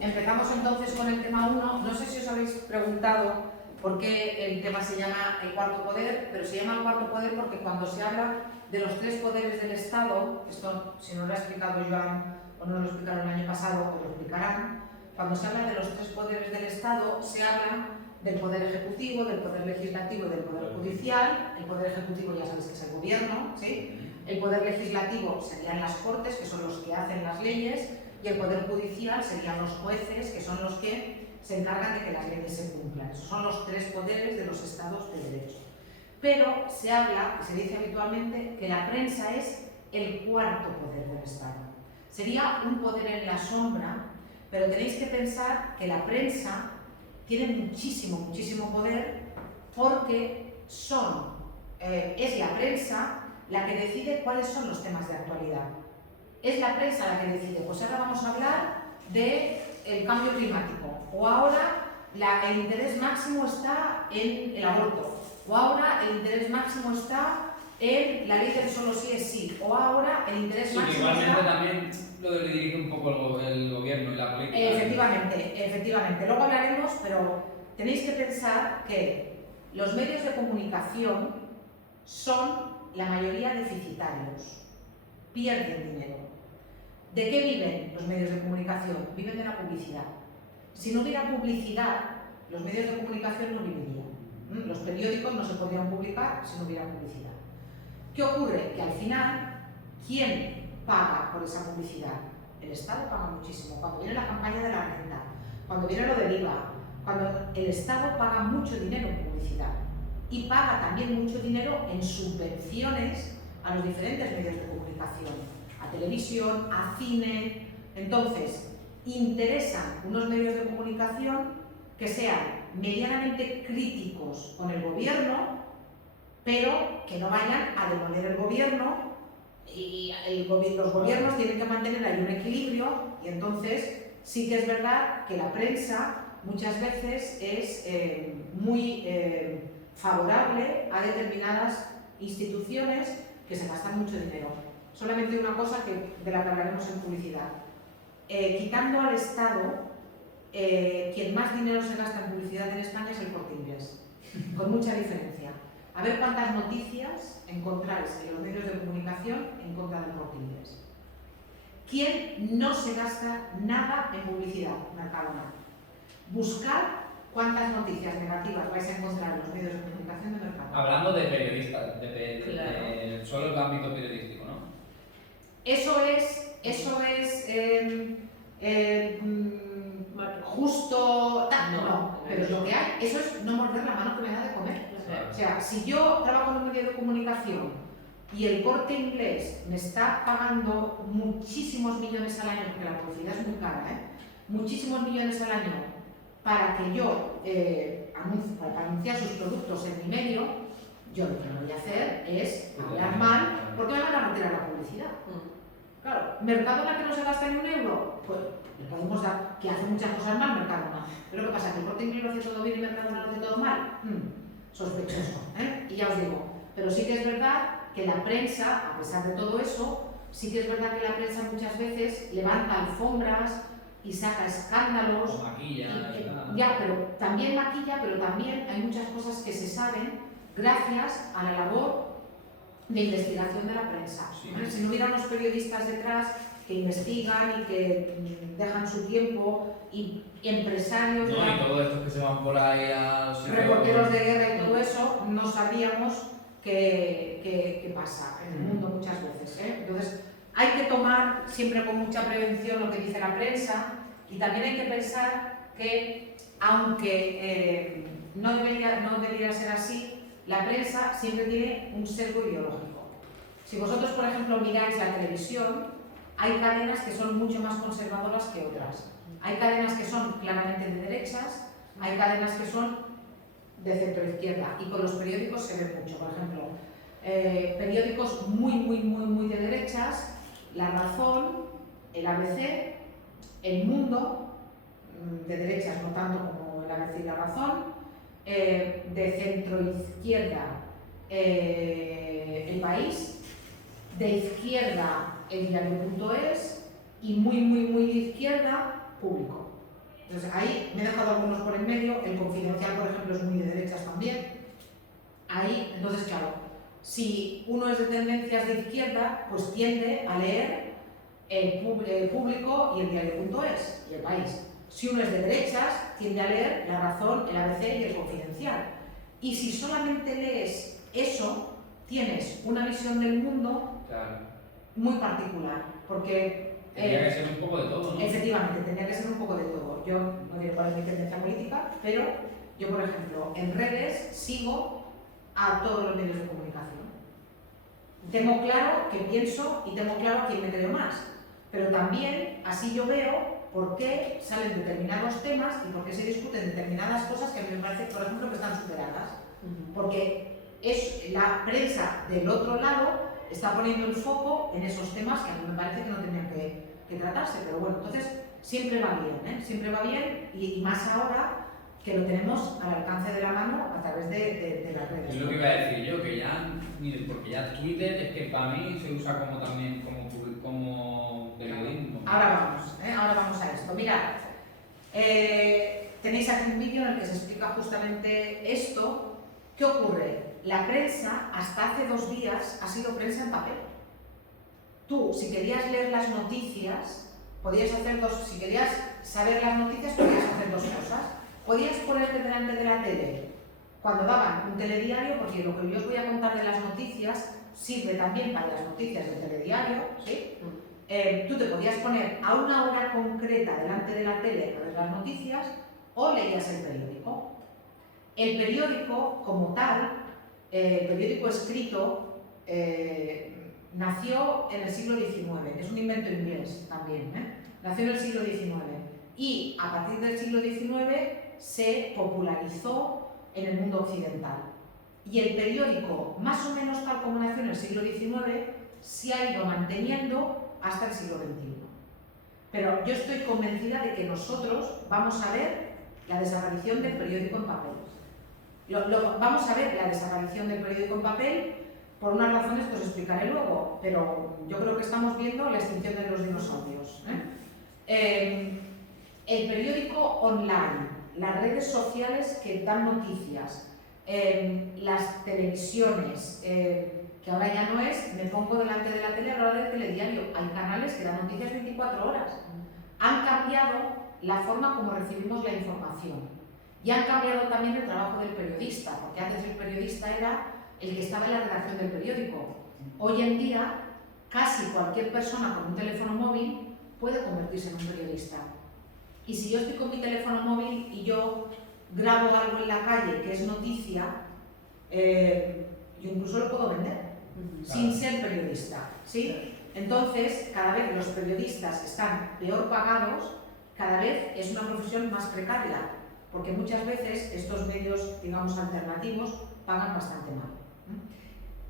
Empezamos entonces con el tema 1. No sé si os habéis preguntado por qué el tema se llama el cuarto poder, pero se llama el cuarto poder porque cuando se habla de los tres poderes del Estado, esto si no lo ha explicado Joan o no lo explicaron el año pasado, os lo explicarán, cuando se habla de los tres poderes del Estado se habla del poder ejecutivo, del poder legislativo y del poder judicial. El poder ejecutivo ya sabéis que es el gobierno, ¿sí? El poder legislativo serían las Cortes, que son los que hacen las leyes, y el poder judicial serían los jueces, que son los que se encargan de que las leyes se cumplan. Esos son los tres poderes de los estados de derecho. Pero se habla, y se dice habitualmente, que la prensa es el cuarto poder del Estado. Sería un poder en la sombra, pero tenéis que pensar que la prensa tiene muchísimo poder porque es la prensa la que decide cuáles son los temas de actualidad. Es la prensa la que decide, pues ahora vamos a hablar del cambio climático, o ahora el interés máximo está en el aborto, o ahora el interés máximo está en la ley del solo sí es sí, o ahora el interés máximo igualmente está... también lo dirige un poco el gobierno y la política. Efectivamente. Luego hablaremos, pero tenéis que pensar que los medios de comunicación son la mayoría deficitarios, pierden dinero. ¿De qué viven los medios de comunicación? Viven de la publicidad. Si no hubiera publicidad, los medios de comunicación no vivirían. Los periódicos no se podrían publicar si no hubiera publicidad. ¿Qué ocurre? Que al final, ¿quién paga por esa publicidad? El Estado paga muchísimo. Cuando viene la campaña de la renta, cuando viene lo del IVA, cuando el Estado paga mucho dinero en publicidad y paga también mucho dinero en subvenciones a los diferentes medios de comunicación, a televisión, a cine. Entonces, interesan unos medios de comunicación que sean medianamente críticos con el gobierno, pero que no vayan a demoler el gobierno, y los gobiernos tienen que mantener ahí un equilibrio, y entonces sí que es verdad que la prensa muchas veces es muy favorable a determinadas instituciones que se gastan mucho dinero. Solamente una cosa de la que hablaremos en publicidad. Quitando al Estado, quien más dinero se gasta en publicidad en España es el Corte Inglés, con mucha diferencia. A ver cuántas noticias encontráis en los medios de comunicación en contra del Corte Inglés. ¿Quién no se gasta nada en publicidad? Mercadona. Buscad cuántas noticias negativas vais a encontrar en los medios de comunicación de Mercadona. Hablando de periodistas, solo el ámbito periodístico, ¿no? Eso es justo, no, pero es lo que hay. Eso es no morder la mano que me da de comer. O sea, si yo trabajo en un medio de comunicación y el Corte Inglés me está pagando muchísimos millones al año, porque la publicidad es muy cara, muchísimos millones al año para que yo para anunciar sus productos en mi medio, yo lo que no voy a hacer es hablar mal, porque me van a retirar la publicidad. Claro, Mercadona que no se gasta ni un euro, pues le podemos dar que hace muchas cosas mal Mercadona. Pero ¿qué pasa? ¿Que el Corte Inglés lo hace todo bien y Mercadona lo hace todo mal? Sospechoso, Y ya os digo, pero sí que es verdad que la prensa, a pesar de todo eso, sí que es verdad que la prensa muchas veces levanta alfombras y saca escándalos. O maquilla. Ya, pero también maquilla, pero también hay muchas cosas que se saben gracias a la labor de investigación de la prensa. Sí. Si no hubiera unos periodistas detrás que investigan y que dejan su tiempo, y empresarios, No, y todos estos que se van por ahí a reporteros de guerra y todo eso, no sabríamos qué pasa en el mundo muchas veces. Entonces, hay que tomar siempre con mucha prevención lo que dice la prensa, y también hay que pensar que, aunque no debería ser así, la prensa siempre tiene un sesgo ideológico. Si vosotros, por ejemplo, miráis la televisión, hay cadenas que son mucho más conservadoras que otras. Hay cadenas que son claramente de derechas, hay cadenas que son de centro-izquierda, y con los periódicos se ve mucho. Por ejemplo, periódicos muy de derechas, La Razón, el ABC, El Mundo, de derechas no tanto como el ABC y La Razón, de centro-izquierda, El País, de izquierda, El Diario.es, y muy de izquierda, Público. Entonces ahí me he dejado algunos por en medio. El Confidencial, por ejemplo, es muy de derechas también. Ahí, entonces claro, si uno es de tendencias de izquierda, pues tiende a leer el Público y el Diario.es y El País. Si uno es de derechas, tiende a leer La Razón, el ABC y el Confidencial. Y si solamente lees eso, tienes una visión del mundo muy particular, porque... Tendría que ser un poco de todo, ¿no? Efectivamente, tendría que ser un poco de todo. Yo no diré cuál es mi tendencia política, pero yo, por ejemplo, en redes sigo a todos los medios de comunicación. Tengo claro que pienso y tengo claro a quién me creo más, pero también así yo veo por qué salen determinados temas y por qué se discuten determinadas cosas que a mí me parece, por ejemplo, que están superadas. Porque es la prensa del otro lado está poniendo el foco en esos temas que a mí me parece que no tenían que tratarse, pero bueno, entonces siempre va bien, siempre va bien y más ahora que lo tenemos al alcance de la mano a través de las redes. Es lo que iba a decir yo, que ya, mire, porque ya Twitter es que para mí se usa como también como periodismo. Ahora vamos a esto. Mirad, tenéis aquí un vídeo en el que se explica justamente esto. ¿Qué ocurre? La prensa hasta hace 2 días ha sido prensa en papel. Tú, si querías leer las noticias, podías hacer si querías saber las noticias, podías hacer 2 cosas. Podías ponerte delante de la tele cuando daban un telediario, porque lo que yo os voy a contar de las noticias sirve también para las noticias del telediario, ¿sí? Tú te podías poner a una hora concreta delante de la tele para ver las noticias o leías el periódico. El periódico, como tal, el periódico escrito, nació en el siglo XIX, es un invento inglés también, nació en el siglo XIX y a partir del siglo XIX se popularizó en el mundo occidental. Y el periódico, más o menos tal como nació en el siglo XIX, se ha ido manteniendo hasta el siglo XXI. Pero yo estoy convencida de que nosotros vamos a ver la desaparición del periódico en papel. Vamos a ver la desaparición del periódico en papel por unas razones que os explicaré luego, pero yo creo que estamos viendo la extinción de los dinosaurios. El periódico online, las redes sociales que dan noticias, las televisiones, que ahora ya no es, me pongo delante de la tele a la hora del telediario, hay canales que dan noticias 24 horas. Han cambiado la forma como recibimos la información. Y han cambiado también el trabajo del periodista, porque antes el periodista era el que estaba en la redacción del periódico. Hoy en día, casi cualquier persona con un teléfono móvil puede convertirse en un periodista. Y si yo estoy con mi teléfono móvil y yo grabo algo en la calle que es noticia, yo incluso lo puedo vender, sin ser periodista, ¿sí? Entonces, cada vez los periodistas están peor pagados, cada vez es una profesión más precaria, porque muchas veces estos medios, digamos, alternativos pagan bastante mal.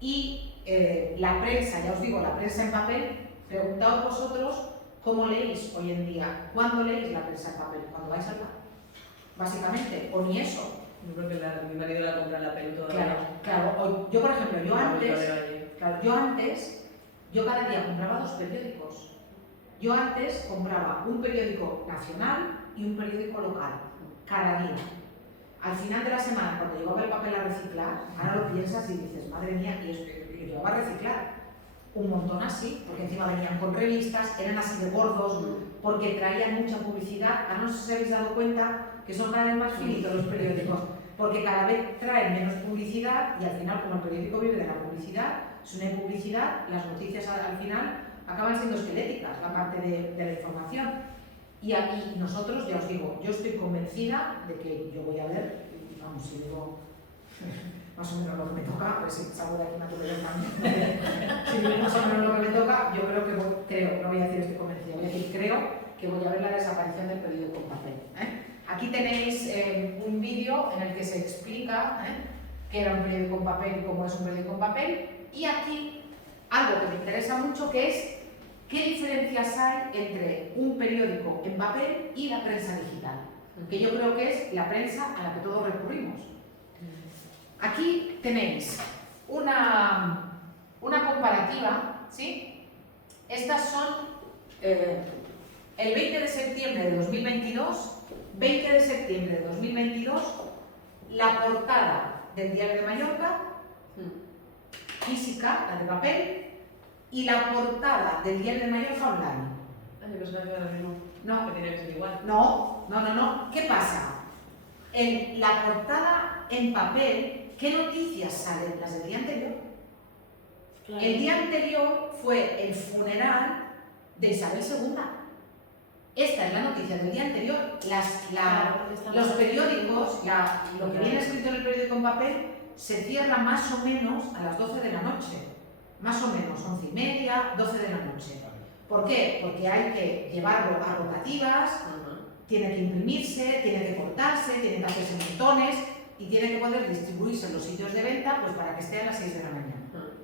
Y la prensa, ya os digo, la prensa en papel, preguntaos vosotros cómo leéis hoy en día. ¿Cuándo leéis la prensa en papel? Cuando vais al bar, básicamente, o ni eso. Yo creo que mi marido la compra en la peli todavía. Claro. Yo, por ejemplo, yo cada día compraba 2 periódicos. Yo antes compraba un periódico nacional y un periódico local, cada día. Al final de la semana, cuando llevaba el papel a reciclar, ahora lo piensas y dices, madre mía, y lo llevaba a reciclar. Un montón así, porque encima venían con revistas, eran así de gordos, porque traían mucha publicidad. Ahora no sé si os habéis dado cuenta que son cada vez más finitos los periódicos, porque cada vez traen menos publicidad y al final, como el periódico vive de la publicidad, si no hay publicidad, las noticias al final acaban siendo esqueléticas, la parte de la información. Y aquí nosotros, ya os digo, yo estoy convencida de que yo voy a ver, vamos, si digo más o menos lo que me toca, pues si salgo de aquí me atreveré también. Si digo más o menos lo que me toca, yo creo que no voy a decir estoy convencida, voy a decir creo que voy a ver la desaparición del periódico en papel. Aquí tenéis un vídeo en el que se explica qué era un periódico en papel y cómo es un periódico en papel. Y aquí algo que me interesa mucho, que es qué diferencias hay entre un periódico en papel y la prensa digital, que yo creo que es la prensa a la que todos recurrimos. Aquí tenéis una comparativa, ¿sí? Estas son el 20 de septiembre de 2022, 20 de septiembre de 2022, la portada del Diario de Mallorca, física, la de papel, y la portada del Diario de Mallorca online. Ay, yo pensaba que era lo mismo. No. Que tiene que ser igual. No. ¿Qué pasa? En la portada en papel, ¿qué noticias salen? Las del día anterior. Claro. El día anterior fue el funeral de Isabel II. Esta es la noticia del día anterior. Los periódicos, lo que viene escrito en el periódico en papel, se cierra más o menos a las 12 de la noche. Más o menos, 11:30, 12 de la noche. ¿Por qué? Porque hay que llevarlo a rotativas, tiene que imprimirse, tiene que cortarse, tiene que hacerse montones y tiene que poder distribuirse en los sitios de venta pues para que esté a las 6 de la mañana.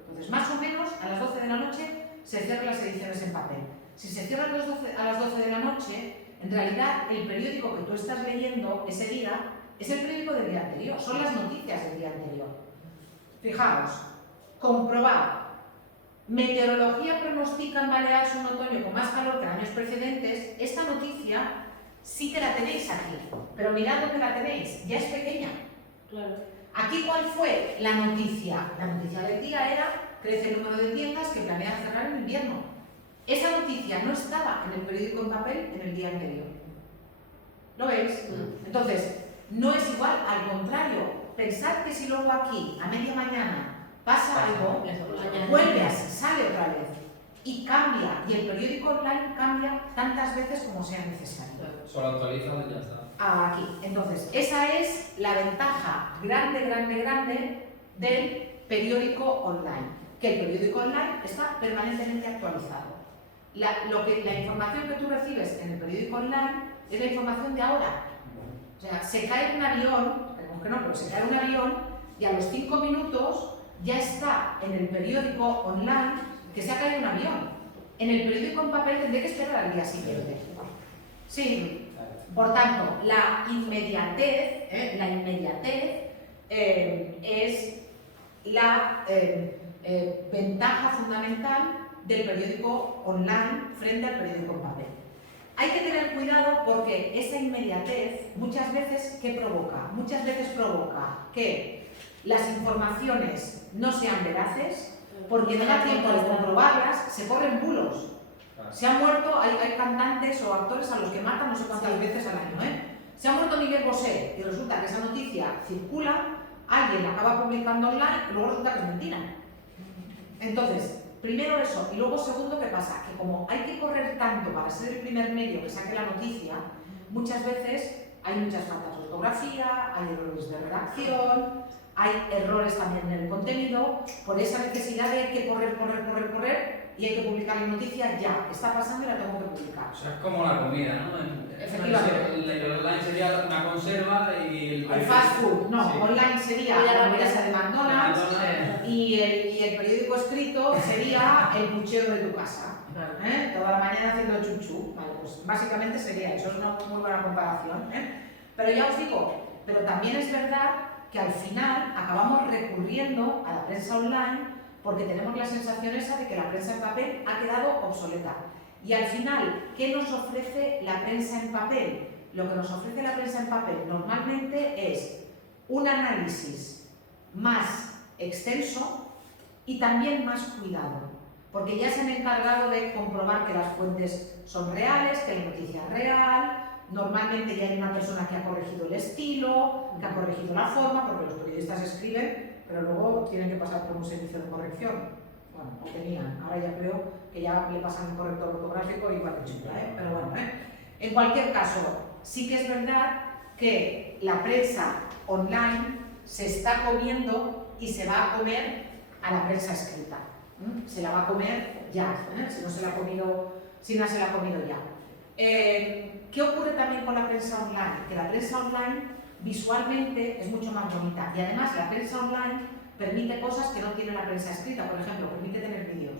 Entonces, más o menos a las 12 de la noche se cierran las ediciones en papel. Si se cierran a las 12 de la noche, en realidad el periódico que tú estás leyendo ese día es el periódico del día anterior, son las noticias del día anterior. Fijaos, comprobad. Meteorología pronostica en Baleares un otoño con más calor que en años precedentes. Esta noticia sí que la tenéis aquí, pero mirad dónde la tenéis, ya es pequeña. Claro. Aquí, ¿cuál fue la noticia? La noticia del día era: crece el número de tiendas que planean cerrar en invierno. Esa noticia no estaba en el periódico en papel en el día anterior. ¿Lo veis? Entonces, no es igual, al contrario. Pensad que si luego aquí, a media mañana, pasa algo, vuelve, sale otra vez y cambia, y el periódico online cambia tantas veces como sea necesario. Solo actualizado y ya está. Aquí. Entonces, esa es la ventaja grande del periódico online, que el periódico online está permanentemente actualizado. La información que tú recibes en el periódico online es la información de ahora. O sea, se cae un avión, esperemos que no, pero se cae un avión y a los 5 minutos ya está en el periódico online que se ha caído un avión. En el periódico en papel tendré que esperar al día siguiente. Sí. Por tanto, la inmediatez es la ventaja fundamental del periódico online frente al periódico en papel. Hay que tener cuidado porque esa inmediatez muchas veces, ¿qué provoca? Muchas veces provoca que las informaciones no sean veraces, porque no da tiempo de comprobarlas, se corren bulos. Se han muerto, hay cantantes o actores a los que matan no sé cuántas veces al año, Se ha muerto Miguel Bosé y resulta que esa noticia circula, alguien la acaba publicando online y luego resulta que es mentira. Entonces, primero eso, y luego segundo, ¿qué pasa? Que como hay que correr tanto para ser el primer medio que saque la noticia, muchas veces hay muchas faltas de ortografía, hay errores de redacción, hay errores también en el contenido, por esa necesidad de que correr y hay que publicar la noticia ya, está pasando y la tengo que publicar. O sea, es como la comida, ¿no? Efectivamente. El online sería una conserva y el fast food, no, sí. Online sería la hamburguesa de McDonald's y el periódico escrito sería el puchero de tu casa. Toda la mañana haciendo chuchu. Vale, pues básicamente sería eso, es una muy buena comparación. Pero ya os digo, pero también es verdad que al final acabamos recurriendo a la prensa online porque tenemos la sensación esa de que la prensa en papel ha quedado obsoleta. Y al final, ¿qué nos ofrece la prensa en papel? Lo que nos ofrece la prensa en papel normalmente es un análisis más extenso y también más cuidado, porque ya se han encargado de comprobar que las fuentes son reales, que la noticia es real, normalmente ya hay una persona que ha corregido el estilo, que ha corregido la forma, porque los periodistas escriben, pero luego tienen que pasar por un servicio de corrección. Bueno, o tenían, ahora ya creo que ya le pasan un corrector ortográfico igual de chula, pero bueno, En cualquier caso, sí que es verdad que la prensa online se está comiendo y se va a comer a la prensa escrita. Se la va a comer ya, si no se la ha comido ya. ¿Qué ocurre también con la prensa online? Que la prensa online visualmente es mucho más bonita y además la prensa online permite cosas que no tiene la prensa escrita. Por ejemplo, permite tener vídeos.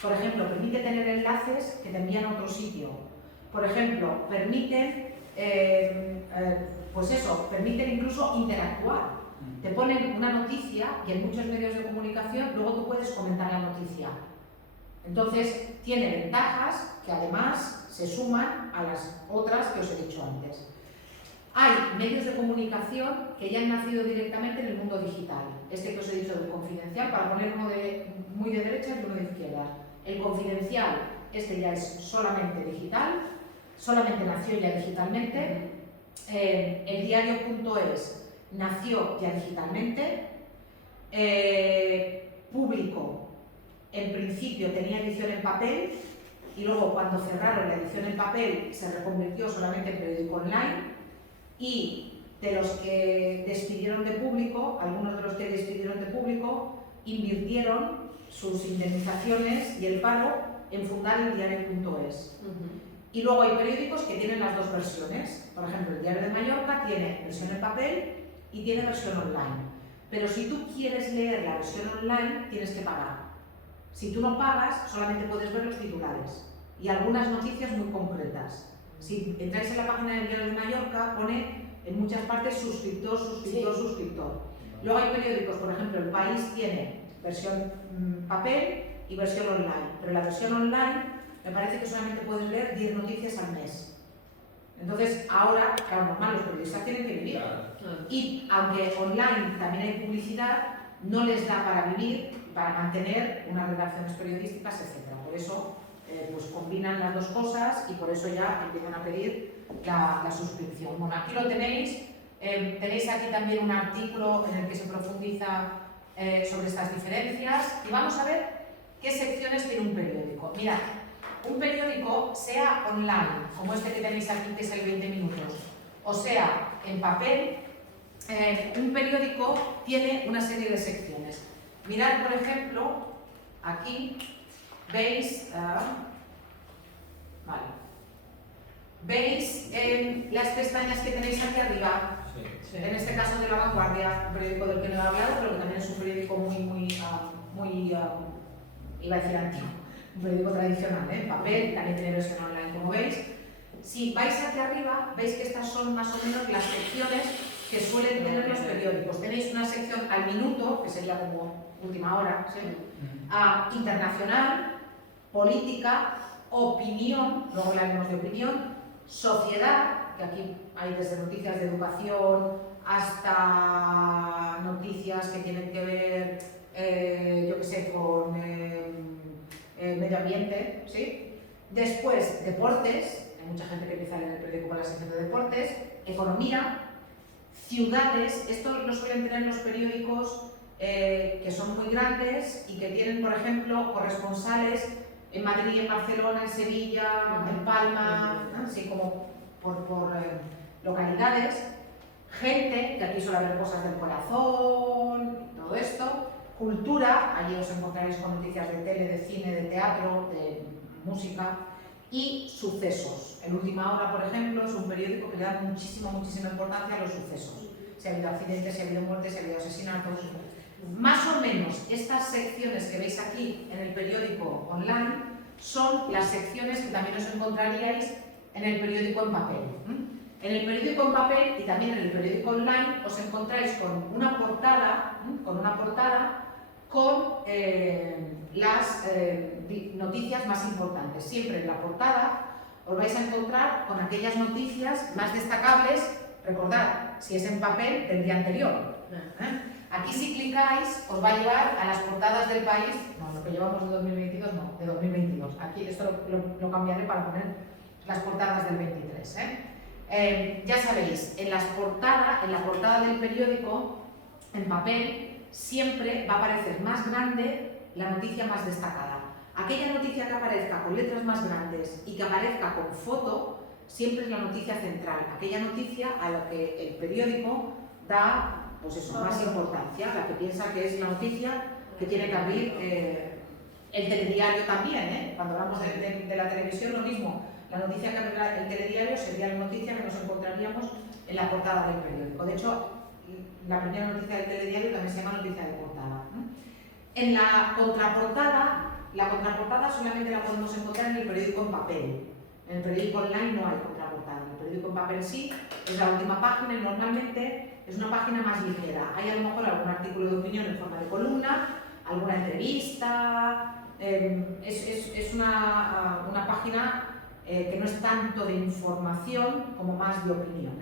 Por ejemplo, permite tener enlaces que te envían a otro sitio. Por ejemplo, permiten permiten incluso interactuar. Te ponen una noticia y en muchos medios de comunicación luego tú puedes comentar la noticia. Entonces, tiene ventajas que además se suman a las otras que os he dicho antes. Hay medios de comunicación que ya han nacido directamente en el mundo digital. Este que os he dicho del Confidencial, para poner uno muy de derecha y uno de izquierda. El Confidencial, este ya es solamente digital, solamente nació ya digitalmente. El diario.es nació ya digitalmente. Público, en principio tenía edición en papel y luego cuando cerraron la edición en papel se reconvirtió solamente en periódico online. Y de los que despidieron de Público, algunos de los que despidieron de Público invirtieron sus indemnizaciones y el pago en fundar el diario.es. Y luego hay periódicos que tienen las dos versiones. Por ejemplo, el Diario de Mallorca tiene versión en papel y tiene versión online. Pero si tú quieres leer la versión online, tienes que pagar. Si tú no pagas, solamente puedes ver los titulares y algunas noticias muy concretas. Si entráis en la página del Diario de Mallorca, pone en muchas partes suscriptor, suscriptor, Sí. suscriptor. Luego hay periódicos, por ejemplo, El País tiene versión papel y versión online, pero la versión online me parece que solamente puedes leer 10 noticias al mes. Entonces, ahora, claro, normal, los periodistas tienen que vivir. Claro. Y aunque online también hay publicidad, no les da para vivir, para mantener unas redacciones periodísticas, etc. Por eso pues combinan las dos cosas y por eso ya empiezan a pedir la suscripción. Bueno, aquí lo tenéis. Tenéis aquí también un artículo en el que se profundiza sobre estas diferencias y vamos a ver qué secciones tiene un periódico. Mirad, un periódico, sea online, como este que tenéis aquí, que es el 20 minutos, o sea en papel, un periódico tiene una serie de secciones. Mirad, por ejemplo, aquí veis, veis las pestañas que tenéis aquí arriba. Sí. En este caso de La Vanguardia, un periódico del que no he hablado, pero que también es un periódico muy iba a decir antiguo, un periódico tradicional, en papel, también tiene versión online, como veis. Si vais aquí arriba, veis que estas son más o menos las secciones que suelen tener los periódicos. Tenéis una sección al minuto, que sería como última hora, ¿sí? Internacional, política, opinión, luego hablaremos de opinión, sociedad, que aquí hay desde noticias de educación hasta noticias que tienen que ver, yo qué sé, con medio ambiente, ¿sí? Después, deportes, hay mucha gente que empieza a leer el periódico con la sección de deportes, economía, ciudades, esto lo suelen tener los periódicos que son muy grandes y que tienen, por ejemplo, corresponsales en Madrid, en Barcelona, en Sevilla, en Palma, ¿no? Así como por localidades. Gente, que aquí suele haber cosas del corazón, todo esto. Cultura, allí os encontraréis con noticias de tele, de cine, de teatro, de música. Y sucesos. El Última Hora, por ejemplo, es un periódico que le da muchísima importancia a los sucesos. Si ha habido accidentes, si ha habido muertes, si ha habido asesinatos. Más o menos, estas secciones que veis aquí en el periódico online son las secciones que también os encontraríais en el periódico en papel. En el periódico en papel y también en el periódico online os encontráis con una portada con las noticias más importantes. Siempre en la portada os vais a encontrar con aquellas noticias más destacables. Recordad, si es en papel, del día anterior. Aquí si clicáis os va a llevar a las portadas del país, no, lo que llevamos de 2022 no, de 2022. Aquí esto lo cambiaré para poner las portadas del 23. Ya sabéis, en la portada del periódico, en papel, siempre va a aparecer más grande la noticia más destacada. Aquella noticia que aparezca con letras más grandes y que aparezca con foto, siempre es la noticia central. Aquella noticia a la que el periódico da pues eso, más importancia, la que piensa que es la noticia que tiene que abrir el telediario también. Cuando hablamos de la televisión, lo mismo. La noticia que abre el telediario sería la noticia que nos encontraríamos en la portada del periódico. De hecho, la primera noticia del telediario también se llama noticia de portada. En la contraportada solamente la podemos encontrar en el periódico en papel. En el periódico online no hay contraportada. En el periódico en papel sí, es la última página y normalmente es una página más ligera. Hay a lo mejor algún artículo de opinión en forma de columna, alguna entrevista. Es una página que no es tanto de información como más de opinión.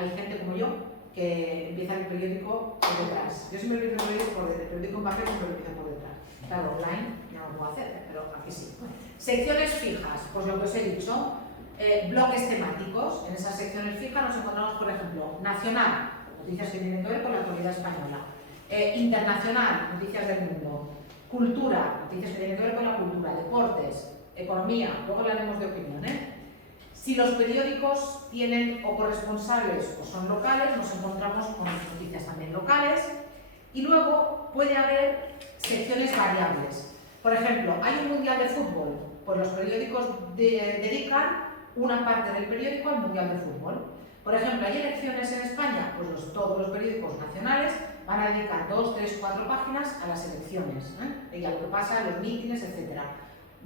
hay gente como yo que empieza el periódico por detrás. Yo siempre empiezo el periódico en papel, siempre empiezo por detrás. Claro, online ya no lo puedo hacer, pero aquí sí. Secciones fijas, pues lo que os he dicho, bloques temáticos. En esas secciones fijas nos encontramos, por ejemplo, nacional, noticias que tienen que ver con la actualidad española, internacional, noticias del mundo, cultura, noticias que tienen que ver con la cultura, deportes, economía, luego hablaremos de opinión. Si los periódicos tienen o corresponsales o son locales, nos encontramos con noticias también locales, y luego puede haber secciones variables. Por ejemplo, hay un mundial de fútbol, pues los periódicos dedican una parte del periódico al mundial de fútbol. Por ejemplo, hay elecciones en España, pues todos los periódicos nacionales van a dedicar 2, 3, 4 páginas a las elecciones, y a lo que pasa, los mítines, etc.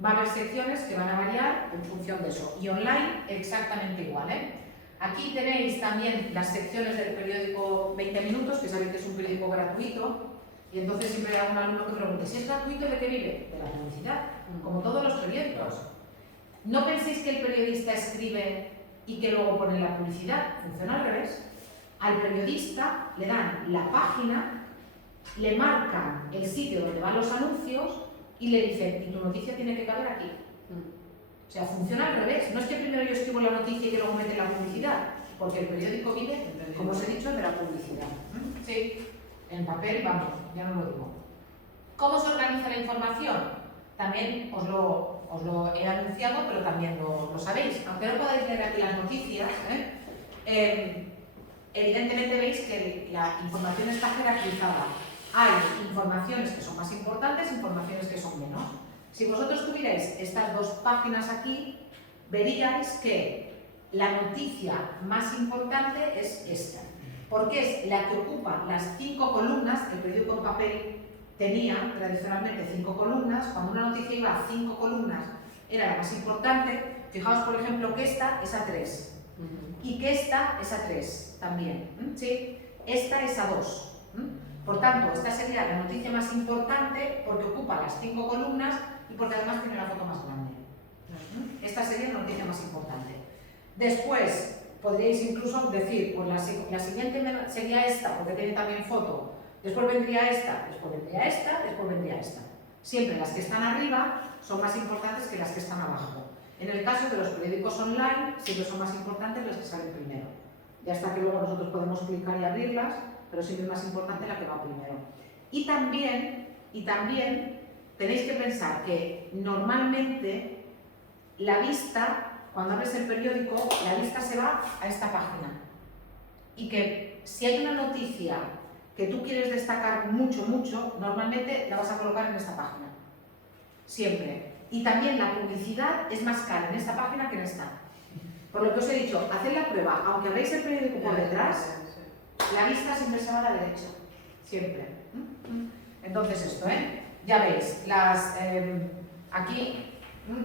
Va a haber secciones que van a variar en función de eso, y online exactamente igual. Aquí tenéis también las secciones del periódico 20 minutos, que sabéis que es un periódico gratuito, y entonces siempre hay algún alumno que pregunte, ¿si es gratuito de qué vive? De la publicidad, como todos los periódicos. No penséis que el periodista escribe y que luego pone la publicidad, funciona al revés. Al periodista le dan la página, le marcan el sitio donde van los anuncios y le dicen, y tu noticia tiene que caber aquí. O sea, funciona al revés. No es que primero yo escribo la noticia y que luego mete la publicidad, porque el periódico vive, como os he dicho, de la publicidad. Sí, en papel, vamos, ya no lo digo. ¿Cómo se organiza la información? También os lo he anunciado, pero también lo sabéis. Aunque no podáis leer aquí las noticias, evidentemente veis que la información está jerarquizada. Hay informaciones que son más importantes, informaciones que son menos. Si vosotros tuvierais estas dos páginas aquí, veríais que la noticia más importante es esta, porque es la que ocupa las 5 columnas. El periódico en papel tenía tradicionalmente 5 columnas. Cuando una noticia iba a 5 columnas era la más importante. Fijaos, por ejemplo, que esta es a 3 y que esta es a 3 también. ¿Sí? Esta es a 2. Por tanto, esta sería la noticia más importante porque ocupa las 5 columnas y porque además tiene la foto más grande. Esta sería la noticia más importante. Después, podríais incluso decir, pues la siguiente sería esta, porque tiene también foto. Después vendría esta, después vendría esta, después vendría esta. Siempre las que están arriba son más importantes que las que están abajo. En el caso de los periódicos online, siempre son más importantes las que salen primero. Ya hasta que luego nosotros podemos clicar y abrirlas, pero siempre es más importante la que va primero. Y también tenéis que pensar que normalmente la vista, cuando abres el periódico, la vista se va a esta página. Y que si hay una noticia que tú quieres destacar mucho, normalmente la vas a colocar en esta página. Siempre. Y también la publicidad es más cara en esta página que en esta. Por lo que os he dicho, haced la prueba, aunque abráis el periódico por detrás, la vista siempre se va a la derecha, siempre. Entonces esto, ya veis, aquí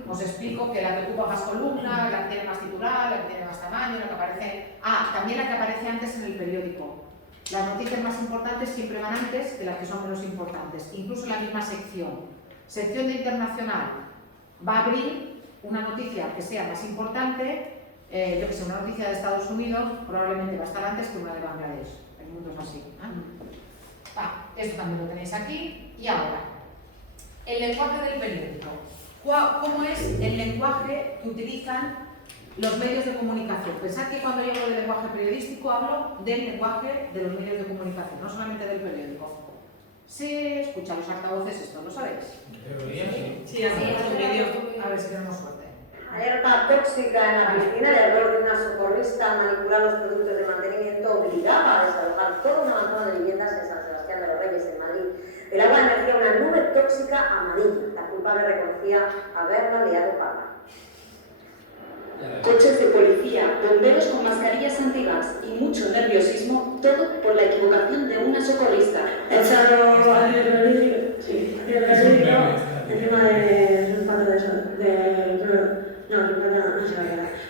os explico que la que ocupa más columna, la que tiene más titular, la que tiene más tamaño, la que aparece... también la que aparece antes en el periódico. Las noticias más importantes siempre van antes que las que son menos importantes, incluso la misma sección. Sección de internacional va a abrir una noticia que sea más importante. Yo que sé, una noticia de Estados Unidos probablemente va a estar antes que una de Bangladesh. El mundo es así. Esto también lo tenéis aquí. Y ahora, el lenguaje del periódico. ¿Cómo es el lenguaje que utilizan los medios de comunicación? Pensad que cuando yo hablo de lenguaje periodístico hablo del lenguaje de los medios de comunicación, no solamente del periódico. Se escuchan los altavoces, esto, ¿lo sabéis? Sí, así es un vídeo. A ver si tenemos suerte. Alerta tóxica en la piscina. El error de una socorrista al manipular los productos de mantenimiento obligaba a desalojar toda una manzana de viviendas en San Sebastián de los Reyes, en Madrid. El agua emergía una nube tóxica amarilla. La culpable reconocía haberla liado parda. Coches de policía, bomberos con mascarillas antigas y mucho nerviosismo, todo por la equivocación de una socorrista. Echaron al hidrolírico, sí, encima de un pato de sol,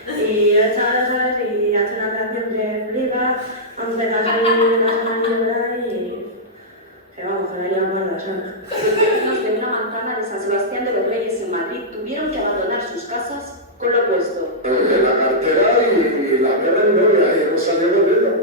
y echaron, ¿sabes? Y ha hecho una reacción que flipa, han empezado a salir una niebla y... que vamos, que me llevan por la sol. Los vecinos de una manzana de San Sebastián de los Reyes en Madrid tuvieron que abandonar sus casas con lo opuesto. La cartera y la mierda y no salió de dedo.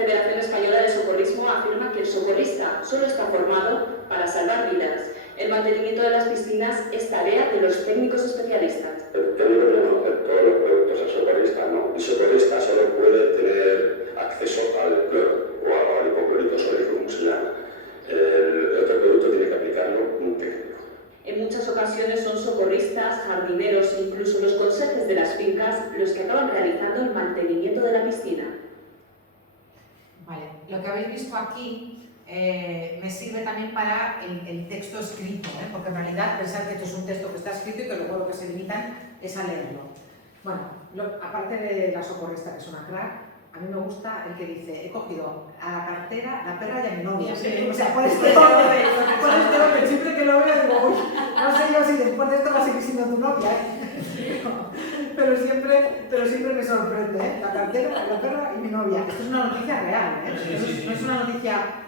Federación Española de Socorrismo afirma que el socorrista solo está formado para salvar vidas. El mantenimiento de las piscinas es tarea de los técnicos especialistas. El técnico tiene que conocer todos los productos del socorrista, ¿no? El socorrista solo puede tener acceso al cloro o al hipoclorito sódico, como se llama. El otro producto tiene que aplicarlo un técnico. En muchas ocasiones son socorristas, jardineros e incluso los conserjes de las fincas los que acaban realizando el mantenimiento de la piscina. Vale, lo que habéis visto aquí me sirve también para el texto escrito, porque en realidad pensad que esto es un texto que está escrito y que luego lo que se limitan es a leerlo. Bueno, aparte de la socorrista, que es una crack, a mí me gusta el que dice: he cogido a la cartera, la perra y a mi novia. Sí. O sea, por este hombre, siempre que lo veo digo, uy, no sé yo si después de esto va a seguir siendo tu novia, pero siempre me sorprende, la cartera, la perra y mi novia. Esto es una noticia real,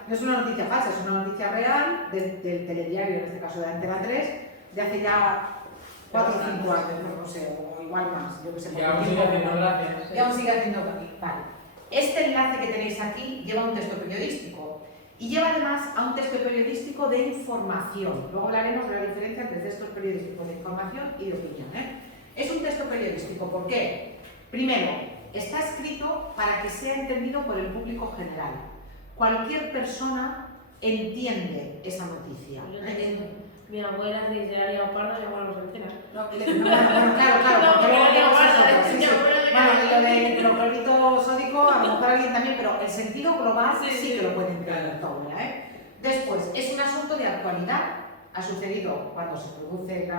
No es una noticia falsa, es una noticia real del telediario, en este caso de Antena 3, de hace ya 4 o 5 años, no sé, o igual más, yo que sé. Y aún sigue haciendo gracias. Y aún sigue haciendo gracias. Vale. Este enlace que tenéis aquí lleva un texto periodístico y lleva además a un texto periodístico de información. Luego hablaremos de la diferencia entre textos periodísticos de información y de opinión. Es un texto periodístico, ¿por qué? Primero, está escrito para que sea entendido por el público general. Cualquier persona entiende esa noticia. Mi abuela es literaria o parda, igual no se entera. Claro, porque luego tenemos eso. Bueno, lo del hipoclorito sódico, a lo mejor alguien también, pero el sentido global sí que lo puede entender todo. Después, es un asunto de actualidad. Ha sucedido cuando se produce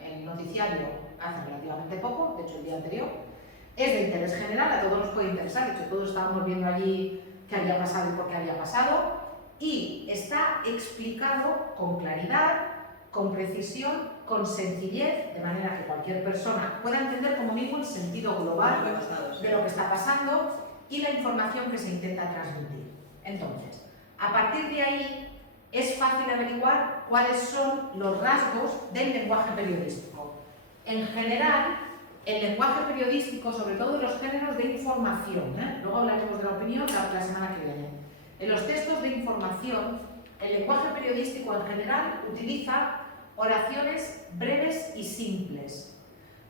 el noticiario hace relativamente poco, de hecho el día anterior. Es de interés general, a todos nos puede interesar, de hecho todos estábamos viendo allí qué había pasado y por qué había pasado, y está explicado con claridad, con precisión, con sencillez, de manera que cualquier persona pueda entender como mínimo el sentido global de lo que está pasando y la información que se intenta transmitir. Entonces, a partir de ahí es fácil averiguar cuáles son los rasgos del lenguaje periodístico. En general, el lenguaje periodístico, sobre todo en los géneros de información, luego hablaremos de la opinión la semana que viene. En los textos de información, el lenguaje periodístico en general utiliza oraciones breves y simples.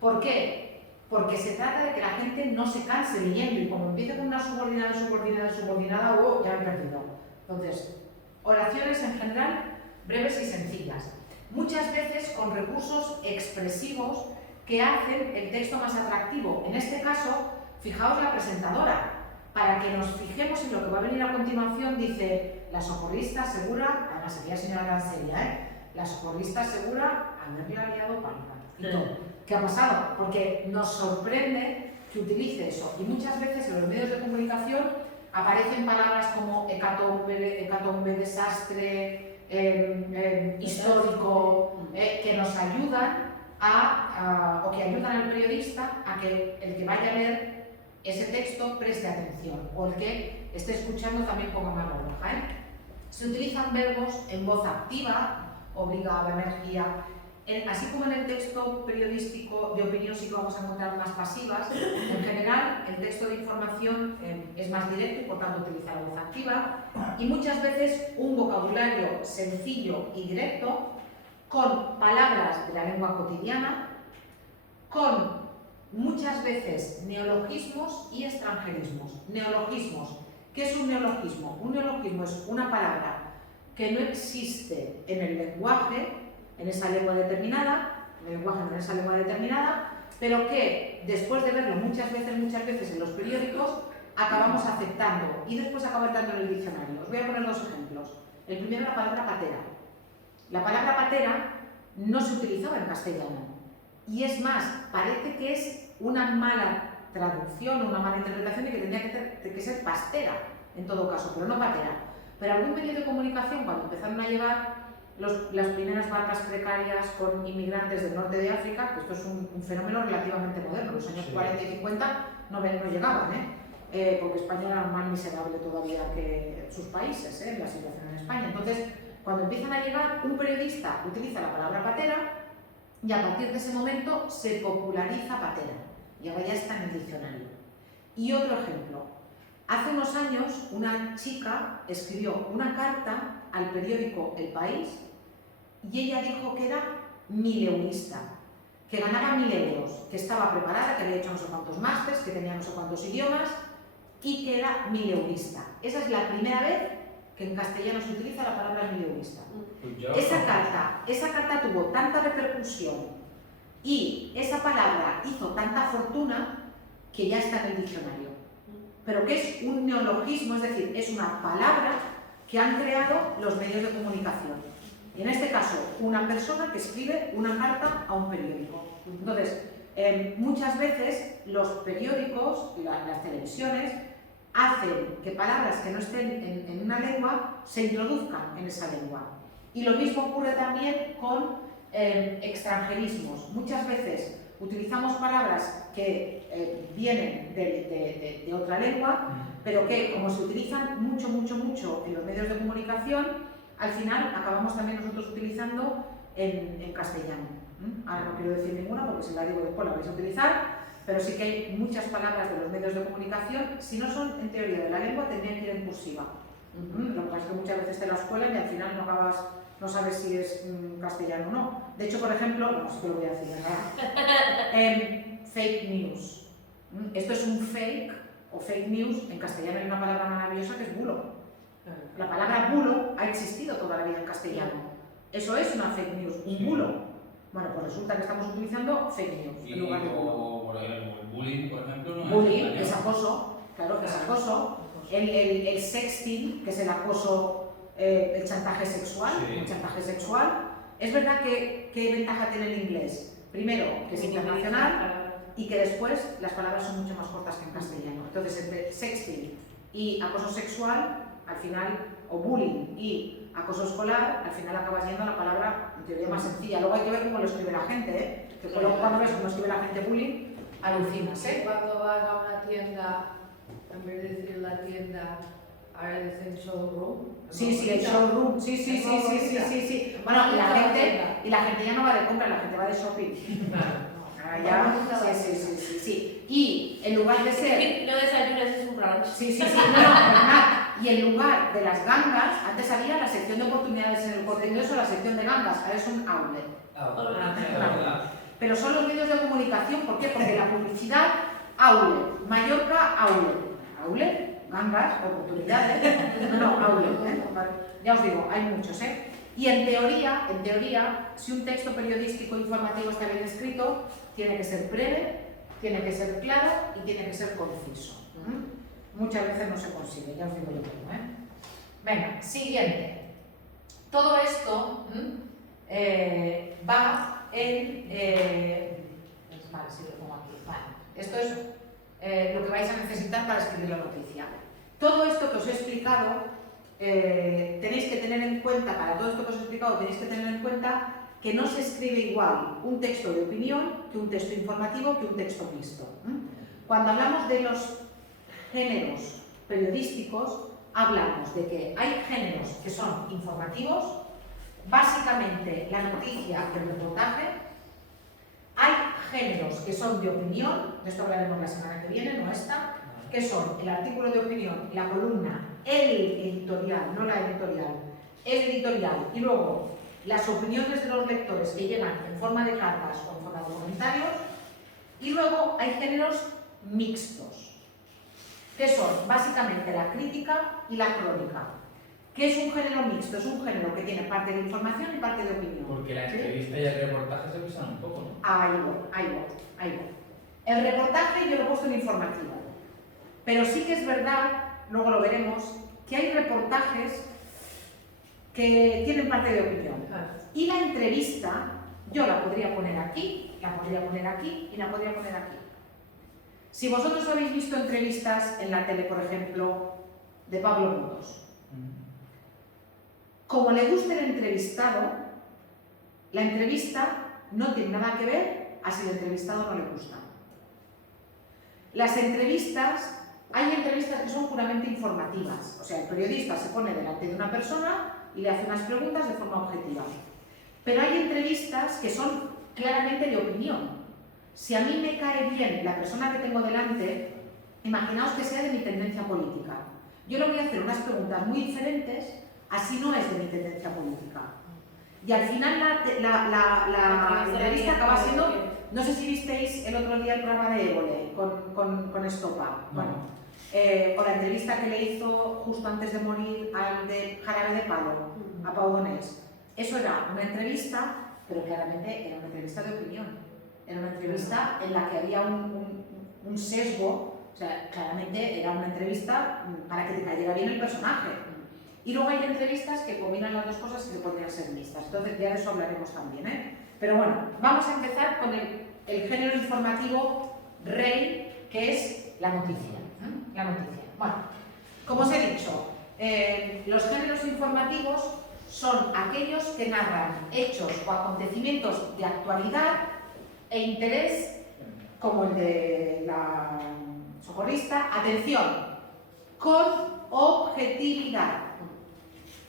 ¿Por qué? Porque se trata de que la gente no se canse leyendo y como empiece con una subordinada, ya me he perdido. Entonces, oraciones en general breves y sencillas. Muchas veces con recursos expresivos que hacen el texto más atractivo. En este caso, fijaos la presentadora. Para que nos fijemos en lo que va a venir a continuación, dice: la socorrista asegura, además sería señora tan seria, la socorrista asegura haberle liado parda. Y todo. ¿Qué ha pasado? Porque nos sorprende que utilice eso. Y muchas veces en los medios de comunicación aparecen palabras como hecatombe, desastre, histórico, que nos ayudan o que ayudan al periodista a que el que vaya a leer ese texto preste atención, o el que esté escuchando también ponga mano roja. Se utilizan verbos en voz activa, obligada, energía, así como en el texto periodístico de opinión sí que vamos a encontrar más pasivas. En general, el texto de información es más directo y por tanto utiliza la voz activa, y muchas veces un vocabulario sencillo y directo, con palabras de la lengua cotidiana, con muchas veces neologismos y extranjerismos. Neologismos. ¿Qué es un neologismo? Un neologismo es una palabra que no existe en el lenguaje, en esa lengua determinada, pero que después de verlo muchas veces en los periódicos, acabamos aceptando y después acaba entrando en el diccionario. Os voy a poner 2 ejemplos. El primero, la palabra patera. La palabra patera no se utilizaba en castellano. Y es más, parece que es una mala traducción, una mala interpretación de que tendría que ser pastera, en todo caso, pero no patera. Pero algún medio de comunicación, cuando empezaron a llegar las primeras barcas precarias con inmigrantes del norte de África, que esto es un fenómeno relativamente moderno, los años 40 y 50 no llegaban, porque España era más miserable todavía que sus países, la situación en España. Entonces, cuando empiezan a llegar, un periodista utiliza la palabra patera, y a partir de ese momento se populariza patera y ahora ya está en el diccionario. Y otro ejemplo, hace unos años una chica escribió una carta al periódico El País y ella dijo que era mileurista, que ganaba 1000 euros, que estaba preparada, que había hecho no sé cuántos másters, que tenía no sé cuántos idiomas y que era mileurista. Esa es la primera vez que en castellano se utiliza la palabra mileurista. Esa carta tuvo tanta repercusión y esa palabra hizo tanta fortuna que ya está en el diccionario. Pero que es un neologismo, es decir, es una palabra que han creado los medios de comunicación. Y en este caso, una persona que escribe una carta a un periódico. Entonces, muchas veces los periódicos y las televisiones hacen que palabras que no estén en una lengua se introduzcan en esa lengua. Y lo mismo ocurre también con extranjerismos. Muchas veces utilizamos palabras que vienen de otra lengua, pero que como se utilizan mucho en los medios de comunicación, al final acabamos también nosotros utilizando en castellano. Ahora no quiero decir ninguna porque si la digo después la vais a utilizar, pero sí que hay muchas palabras de los medios de comunicación, si no son en teoría de la lengua, tendrían que ir en cursiva. Lo que pasa es que muchas veces te la escuelan y al final no sabes si es castellano o no. De hecho, por ejemplo, no sé qué lo voy a decir, ¿verdad? Fake news. Esto es un fake o fake news. En castellano hay una palabra maravillosa que es bulo. La palabra bulo ha existido toda la vida en castellano. Eso es una fake news, un bulo. Bueno, pues resulta que estamos utilizando fake news en lugar de bulo. Por ejemplo, el bullying, por ejemplo, no bullying es es acoso, claro que es acoso. El sexting, que es el acoso, el chantaje sexual, sí. El chantaje sexual. Es verdad que ¿qué ventaja tiene el inglés? Primero, que es internacional y que después las palabras son mucho más cortas que en castellano. Entonces, entre sexting y acoso sexual, al final, o bullying y acoso escolar, al final acabas yendo a la palabra en teoría más sencilla. Luego hay que ver cómo lo escribe la gente, ¿eh? Que luego cuando ves cómo escribe la gente bullying, alucinas, ¿eh? Cuando vas a una tienda, en vez de decir la tienda, ahora dicen showroom. Sí, el showroom, sí. Bueno, y la gente ya no va de compra, la gente va de shopping. Ahora ya, sí. Y en lugar de ser... No desayunas, es un brunch. Sí, no, y en lugar de las gangas, antes había la sección de oportunidades en el Corte Inglés o la sección de gangas, ahora es un outlet. Pero son los medios de comunicación, ¿por qué? Porque la publicidad, outlet, Mallorca, outlet, gangas, oportunidades, outlet, ya os digo, hay muchos, ¿eh? Y en teoría, si un texto periodístico informativo está bien escrito, tiene que ser breve, tiene que ser claro y tiene que ser conciso. Muchas veces no se consigue, ya os digo yo cómo, ¿eh? Venga, siguiente. Todo esto va en... vale, sí lo pongo aquí. Vale. Esto es lo que vais a necesitar para escribir la noticia. Todo esto que os he explicado, tenéis que tener en cuenta, para todo esto que os he explicado, tenéis que tener en cuenta que no se escribe igual un texto de opinión que un texto informativo que un texto mixto. Cuando hablamos de los géneros periodísticos, hablamos de que hay géneros que son informativos, básicamente la noticia y el reportaje. Hay géneros que son de opinión, de esto hablaremos la semana que viene, no esta, que son el artículo de opinión, la columna, el editorial, no la editorial, el editorial, y luego las opiniones de los lectores que llegan en forma de cartas o en forma de comentarios, y luego hay géneros mixtos, que son básicamente la crítica y la crónica. ¿Qué es un género mixto? Es un género que tiene parte de información y parte de opinión. Porque la entrevista y el reportaje se pisan un poco, ¿no? Ahí voy. El reportaje yo lo he puesto en informativo, pero sí que es verdad, luego lo veremos, que hay reportajes que tienen parte de opinión. Y la entrevista yo la podría poner aquí, la podría poner aquí y la podría poner aquí. Si vosotros habéis visto entrevistas en la tele, por ejemplo, de Pablo Motos, como le guste el entrevistado, la entrevista no tiene nada que ver a si el entrevistado no le gusta. Las entrevistas, hay entrevistas que son puramente informativas, o sea, el periodista se pone delante de una persona y le hace unas preguntas de forma objetiva. Pero hay entrevistas que son claramente de opinión. Si a mí me cae bien la persona que tengo delante, imaginaos que sea de mi tendencia política. Yo le voy a hacer unas preguntas muy diferentes, así no es de mi tendencia política. Y al final la entrevista acaba siendo, no sé si visteis el otro día el programa de Évole con Estopa, bueno, o la entrevista que le hizo justo antes de morir al de Jarabe de Palo, a Pau Donés. Eso era una entrevista, pero claramente era una entrevista de opinión. Era una entrevista en la que había un sesgo, o sea, claramente era una entrevista para que te cayera bien el personaje. Y luego hay entrevistas que combinan las dos cosas y que podrían ser mixtas. Entonces ya de eso hablaremos también, ¿eh? Pero bueno, vamos a empezar con el género informativo rey, que es la noticia. La noticia. Bueno, como os he dicho, los géneros informativos son aquellos que narran hechos o acontecimientos de actualidad e interés, como el de la socorrista. Atención, con objetividad.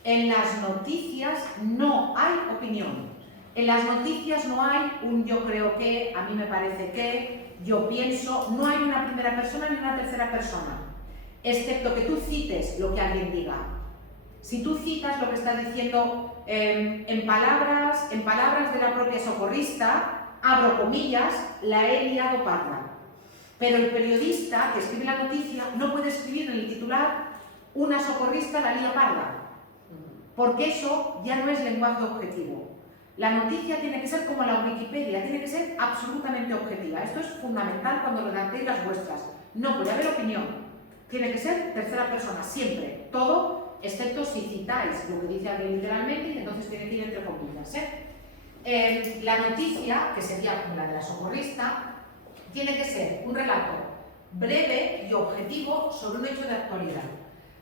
En las noticias no hay opinión. En las noticias no hay un yo creo que, a mí me parece que, yo pienso, no hay una primera persona ni una tercera persona, excepto que tú cites lo que alguien diga. Si tú citas lo que estás diciendo en palabras de la propia socorrista, abro comillas, la he liado parda. Pero el periodista que escribe la noticia no puede escribir en el titular una socorrista la lía parda, porque eso ya no es lenguaje objetivo. La noticia tiene que ser como la Wikipedia, tiene que ser absolutamente objetiva. Esto es fundamental cuando redactéis las vuestras. No puede haber opinión, tiene que ser tercera persona, siempre, todo, excepto si citáis lo que dice alguien literalmente, y entonces tiene que ir entre comillas, la noticia, que sería como la de la socorrista, tiene que ser un relato breve y objetivo sobre un hecho de actualidad.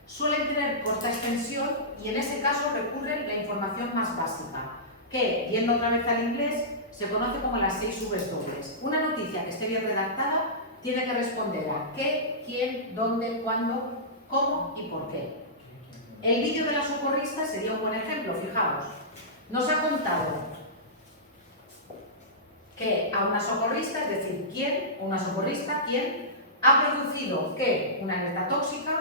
Suelen tener corta extensión y en ese caso recurren la información más básica, que, yendo otra vez al inglés, se conoce como las 6 Vs dobles. Una noticia que esté bien redactada tiene que responder a qué, quién, dónde, cuándo, cómo y por qué. El vídeo de la socorrista sería un buen ejemplo, fijaos. Nos ha contado que a una socorrista, es decir, quién, una socorrista, quién, ha producido que una alerta tóxica,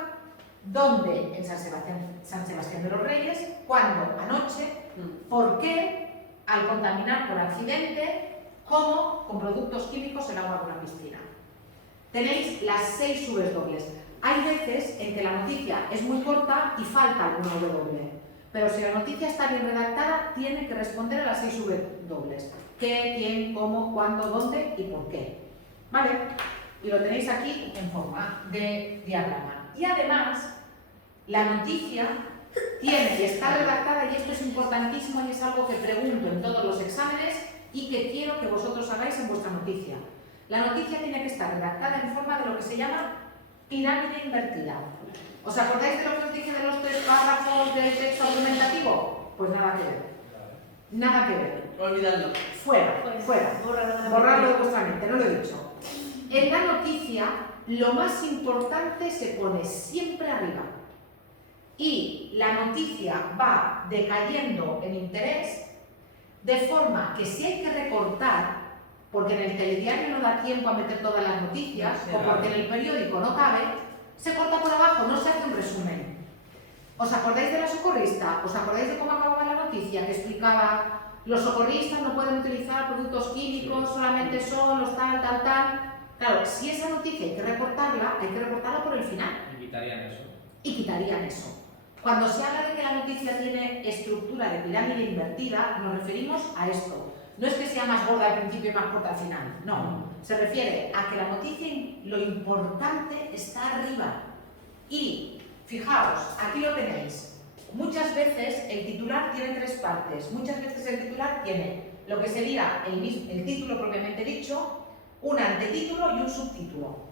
dónde, en San Sebastián de los Reyes, cuándo, anoche, por qué, al contaminar por accidente, cómo, con productos químicos el agua de una piscina. Tenéis las 6 Vs dobles. Hay veces en que la noticia es muy corta y falta alguna V doble, pero si la noticia está bien redactada, tiene que responder a las 6 V dobles. ¿Qué, quién, cómo, cuándo, dónde y por qué? ¿Vale? Y lo tenéis aquí en forma de diagrama. Y además, la noticia tiene que estar redactada, y esto es importantísimo y es algo que pregunto en todos los exámenes y que quiero que vosotros hagáis en vuestra noticia. La noticia tiene que estar redactada en forma de lo que se llama pirámide invertida. ¿Os acordáis de lo que os dije de los 3 párrafos del texto argumentativo? Pues nada que ver. Nada que ver. Olvidadlo. Fuera. Borrarlo de vuestra mente, no lo he dicho. En la noticia, lo más importante se pone siempre arriba. Y la noticia va decayendo en interés, de forma que si hay que recortar, porque en el telediario no da tiempo a meter todas las noticias, o porque en el periódico no cabe, se corta por abajo, no se hace un resumen. ¿Os acordáis de la socorrista? ¿Os acordáis de cómo acababa la noticia? Que explicaba, los socorristas no pueden utilizar productos químicos, solamente son los tal. Claro, si esa noticia hay que recortarla por el final. Y quitarían eso. Cuando se habla de que la noticia tiene estructura de pirámide invertida, nos referimos a esto. No es que sea más gorda al principio y más corta al final, no. Se refiere a que la noticia, lo importante está arriba. Y, fijaos, aquí lo tenéis. Muchas veces el titular tiene 3 partes. Muchas veces el titular tiene lo que sería el título propiamente dicho, un antetítulo y un subtítulo.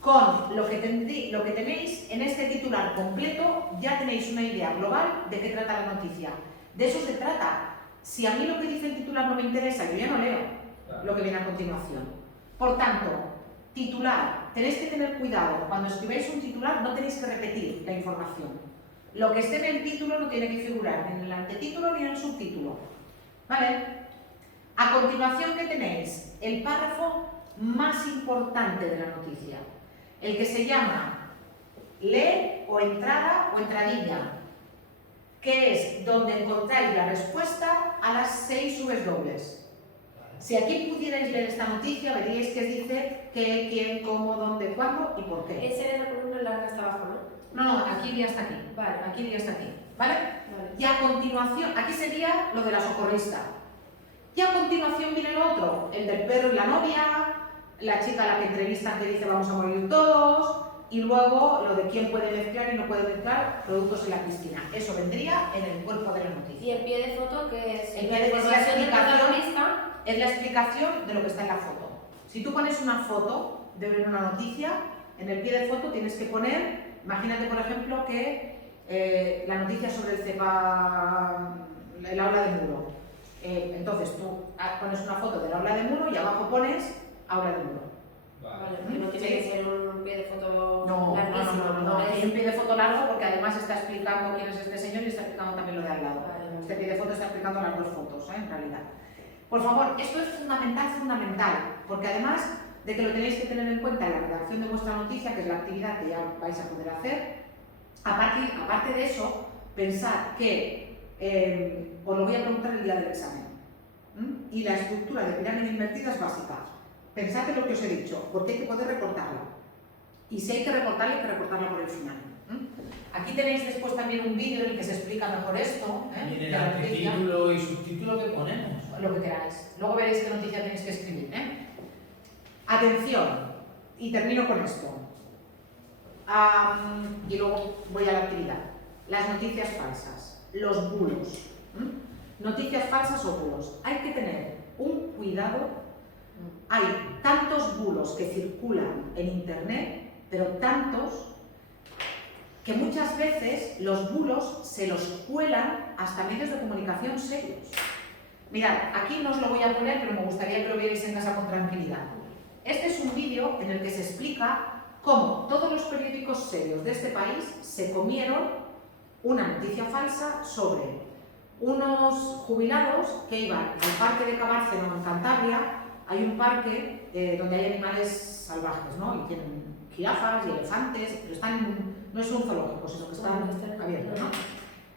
Con lo que tenéis en este titular completo, ya tenéis una idea global de qué trata la noticia. De eso se trata. Si a mí lo que dice el titular no me interesa, yo ya no leo lo que viene a continuación. Por tanto, titular, tenéis que tener cuidado. Cuando escribáis un titular no tenéis que repetir la información. Lo que esté en el título no tiene que figurar ni en el antetítulo ni en el subtítulo. ¿Vale? A continuación, ¿qué tenéis? El párrafo más importante de la noticia. el que se llama lee o entrada o entradilla, que es donde encontráis la respuesta a las 6 W. Si aquí pudierais leer esta noticia, veríais que dice qué, quién, cómo, dónde, cuándo y por qué. Ese era el columna larga hasta abajo, ¿no? No, aquí iría hasta aquí. Vale. Aquí iría hasta aquí. ¿Vale? Vale. Y a continuación, aquí sería lo de la socorrista. Y a continuación viene el otro, el del perro y la novia, la chica a la que entrevistan que dice vamos a morir todos, y luego lo de quién puede mezclar y no puede mezclar productos en la piscina. Eso vendría en el cuerpo de la noticia. ¿Y el pie de foto qué es? El pie de foto es la explicación de lo que está en la foto. Si tú pones una foto de una noticia, en el pie de foto tienes que poner, imagínate por ejemplo que la noticia sobre el cepa, el aula de Muro. Entonces tú pones una foto del aula de Muro y abajo pones aula de Muro. Vale, que no tiene que ser un pie de foto No, larguísimo. no, hay un pie de foto largo porque además está explicando quién es este señor y está explicando también lo de al lado. Vale. Este pie de foto está explicando las dos fotos, en realidad. Por favor, esto es fundamental, porque además de que lo tenéis que tener en cuenta en la redacción de vuestra noticia, que es la actividad que ya vais a poder hacer, aparte de eso, pensad que os lo voy a preguntar el día del examen. Y la estructura de pirámide invertida es básica. Pensad en lo que os he dicho, porque hay que poder recortarla. Y si hay que recortarla, hay que recortarla por el final. Aquí tenéis después también un vídeo en el que se explica mejor esto. Y en el antetítulo y subtítulo que ponemos. Lo que queráis. Luego veréis qué noticia tenéis que escribir. Atención, y termino con esto. Y luego voy a la actividad. Las noticias falsas, los bulos. Noticias falsas o bulos. Hay que tener un cuidado. Hay tantos bulos que circulan en internet, pero tantos que muchas veces los bulos se los cuelan hasta medios de comunicación serios. Mirad, aquí no os lo voy a poner, pero me gustaría que lo vierais en casa con tranquilidad. Este es un vídeo en el que se explica cómo todos los periódicos serios de este país se comieron una noticia falsa sobre unos jubilados que iban al parque de Cabárceno en Cantabria. Hay un parque donde hay animales salvajes, ¿no? Y tienen jirafas y elefantes, pero no es un zoológico, sino que están abiertos, ¿no?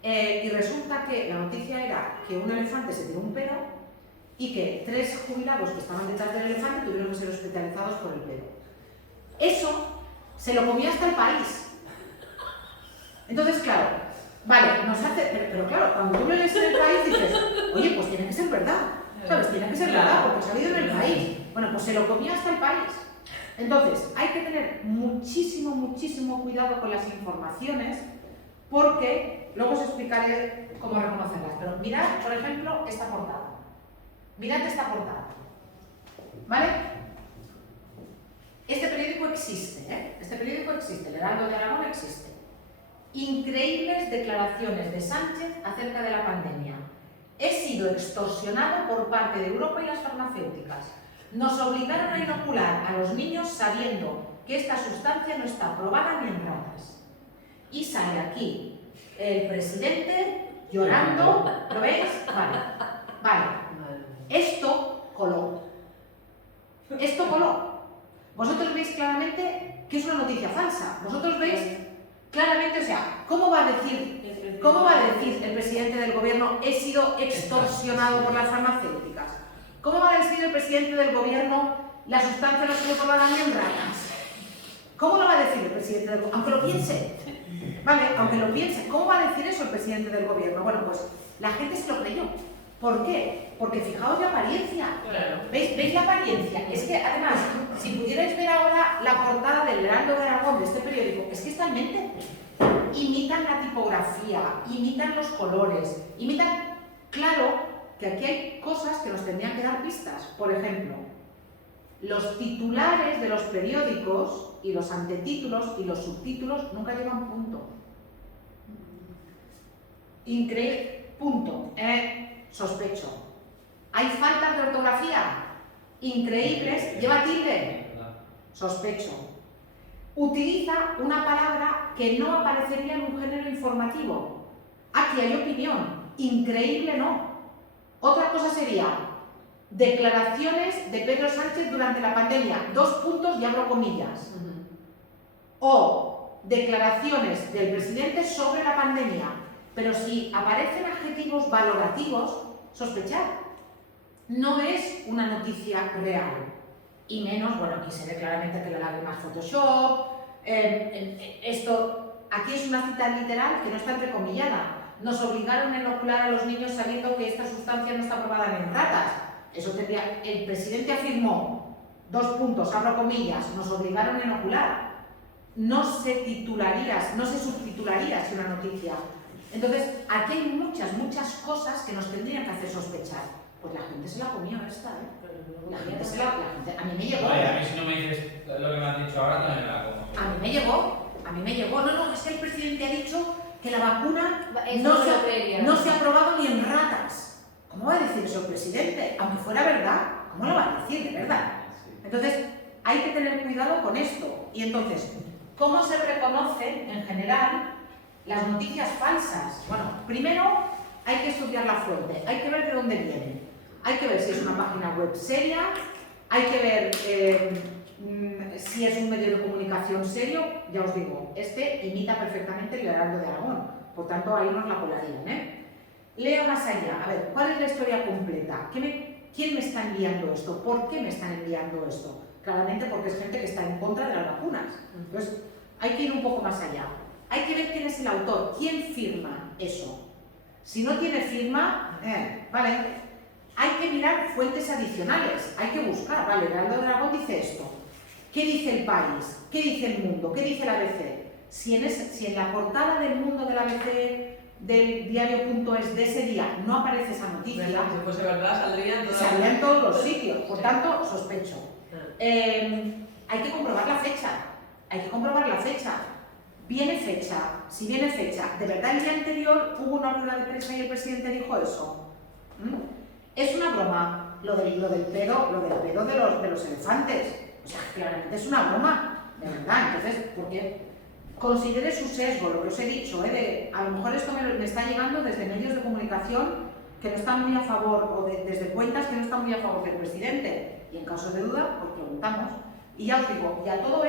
Y resulta que la noticia era que un elefante se tiró un pedo y que 3 jubilados que estaban detrás del elefante tuvieron que ser hospitalizados por el pedo. Eso se lo comía hasta el país. Entonces, claro, vale, pero claro, cuando tú lo lees en el país dices, oye, pues tiene que ser verdad. ¿Sabes? Tiene que ser verdad, porque ha salido en el país. Bueno, pues se lo comía hasta el país. Entonces, hay que tener muchísimo cuidado con las informaciones, porque luego os explicaré cómo reconocerlas. Pero mirad, por ejemplo, esta portada. Mirad esta portada. ¿Vale? Este periódico existe, ¿eh? Este periódico existe, el Heraldo de Aragón existe. Increíbles declaraciones de Sánchez acerca de la pandemia. He sido extorsionado por parte de Europa y las farmacéuticas. Nos obligaron a inocular a los niños sabiendo que esta sustancia no está probada ni en ratas. Y sale aquí el presidente llorando. ¿Lo veis? Vale. Esto coló. Vosotros veis claramente que es una noticia falsa. Vosotros veis claramente, o sea, ¿cómo va a decir el presidente del gobierno he sido extorsionado por las farmacéuticas? ¿Cómo va a decir el presidente del gobierno la sustancia no se le probada ni en ratas? ¿Cómo lo va a decir el presidente del gobierno? Aunque lo piense. Vale, aunque lo piense. ¿Cómo va a decir eso el presidente del gobierno? Bueno, pues la gente se lo creyó. ¿Por qué? Porque fijaos la apariencia. Claro. ¿Veis la apariencia? Es que además, si pudierais ver ahora la portada del Heraldo de Aragón de este periódico, es que está en mente. Imitan la tipografía, imitan los colores, imitan... Claro que aquí hay cosas que nos tendrían que dar pistas. Por ejemplo, los titulares de los periódicos y los antetítulos y los subtítulos nunca llevan punto. Increíble. Punto. Sospecho. ¿Hay faltas de ortografía? Increíbles. ¿Lleva tilde? Sospecho. Utiliza una palabra que no aparecería en un género informativo. Aquí hay opinión. Increíble no. Otra cosa sería declaraciones de Pedro Sánchez durante la pandemia. 2 puntos y abro comillas. o declaraciones del presidente sobre la pandemia, pero si aparecen adjetivos valorativos, sospechar. No es una noticia real. Y menos, bueno, aquí se ve claramente que la lágrima es Photoshop. Esto, aquí es una cita literal que no está entrecomillada. Nos obligaron a inocular a los niños sabiendo que esta sustancia no está aprobada en ratas. Eso tendría, el presidente afirmó, 2 puntos, abro comillas, nos obligaron a inocular. No se subtitularía si una noticia. Entonces, aquí hay muchas cosas que nos tendrían que hacer sospechar. Pues la gente se la comió esta, ¿eh? La gente se la... a mí me llegó. Vale, a mí si no me dices lo que me has dicho ahora, también me la como. A mí me llegó. No, es que el presidente ha dicho que la vacuna no no se ha aprobado ni en ratas. ¿Cómo va a decir eso el presidente? Aunque fuera verdad, ¿cómo lo va a decir de verdad? Entonces, hay que tener cuidado con esto. Y entonces, ¿cómo se reconocen en general las noticias falsas? Bueno, primero hay que estudiar la fuente, hay que ver de dónde vienen. Hay que ver si es una página web seria, hay que ver si es un medio de comunicación serio. Ya os digo, este imita perfectamente el Heraldo de Aragón, por tanto ahí nos la colarían, ¿eh? Leo más allá, a ver, ¿cuál es la historia completa? ¿Quién me está enviando esto? ¿Por qué me están enviando esto? Claramente porque es gente que está en contra de las vacunas. Entonces, hay que ir un poco más allá. Hay que ver quién es el autor, quién firma eso. Si no tiene firma, vale. Hay que mirar fuentes adicionales, hay que buscar, vale, el Heraldo de Aragón dice esto. ¿Qué dice El País? ¿Qué dice El Mundo? ¿Qué dice el ABC? Si en la portada del Mundo del ABC, del diario.es de ese día, no aparece esa noticia, si fuese verdad, saldría en todos los sitios, por tanto, sospecho. Hay que comprobar la fecha. ¿Viene fecha? Si viene fecha, ¿de verdad el día anterior hubo una rueda de prensa y el presidente dijo eso? Es una broma lo del pedo de los elefantes. O sea, claramente es una broma, de verdad. Entonces, porque considere su sesgo, lo que os he dicho, a lo mejor esto me está llegando desde medios de comunicación que no están muy a favor, o desde cuentas que no están muy a favor del presidente. Y en caso de duda, pues preguntamos. Y ya os digo, y a todo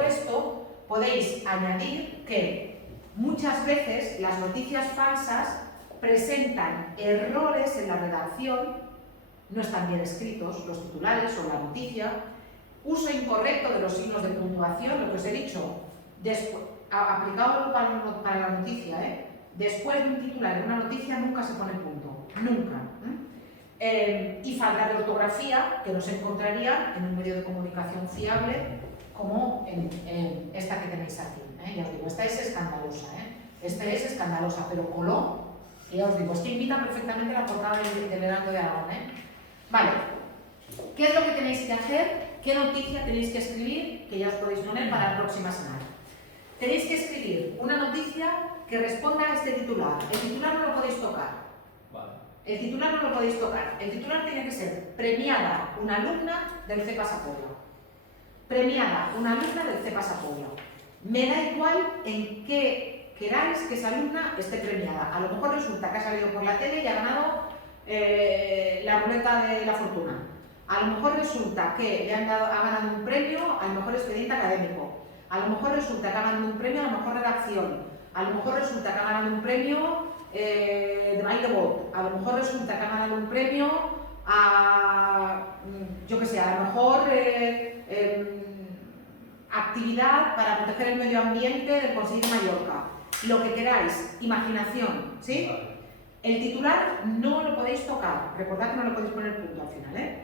esto podéis añadir que muchas veces las noticias falsas presentan errores en la redacción, no están bien escritos los titulares o la noticia, uso incorrecto de los signos de puntuación, lo que os he dicho, aplicado para la noticia, después de un titular en una noticia nunca se pone punto, nunca. Y falta de ortografía que no se encontraría en un medio de comunicación fiable como en esta que tenéis aquí. Ya os digo, esta es escandalosa, pero Colón, ya os digo, es que imita perfectamente la portada del Heraldo de Aragón. Vale, ¿qué es lo que tenéis que hacer? ¿Qué noticia tenéis que escribir? Que ya os podéis poner para la próxima semana. Tenéis que escribir una noticia que responda a este titular. El titular no lo podéis tocar. Vale. El titular no lo podéis tocar. El titular tiene que ser premiada una alumna del CEPAS Apolo. Premiada una alumna del CEPAS Apolo. Me da igual en qué queráis que esa alumna esté premiada. A lo mejor resulta que ha salido por la tele y ha ganado la ruleta de la fortuna. A lo mejor resulta que ha ganado un premio al mejor expediente académico. A lo mejor resulta que ha ganado un premio a la mejor redacción. A lo mejor resulta que ha ganado un premio de baile bot. A lo mejor resulta que ha ganado un premio a, yo qué sé, a lo mejor actividad para proteger el medio ambiente del Consejo de Mallorca. Lo que queráis, imaginación, ¿sí? Vale. El titular no lo podéis tocar, recordad que no le podéis poner punto al final,